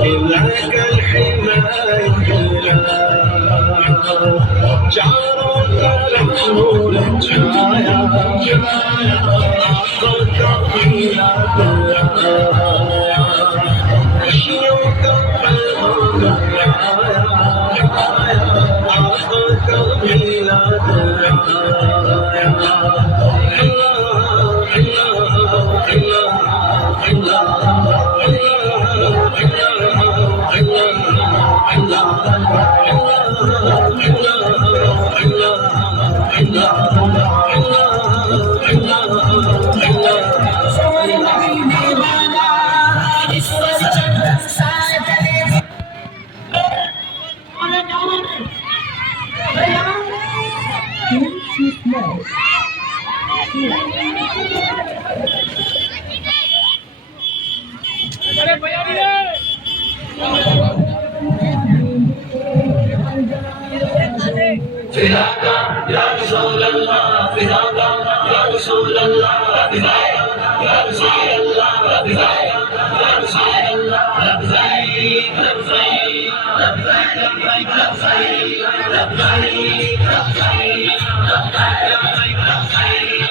إنك الحماية جارك الحنون جايا عقلك إلى شيوك الحنون عقلك إلى فداك يا رسول الله فداك يا رسول الله فداك يا رسول الله فداك يا رسول الله لبيك لبيك لبيك لبيك لبيك لبيك لبيك لبيك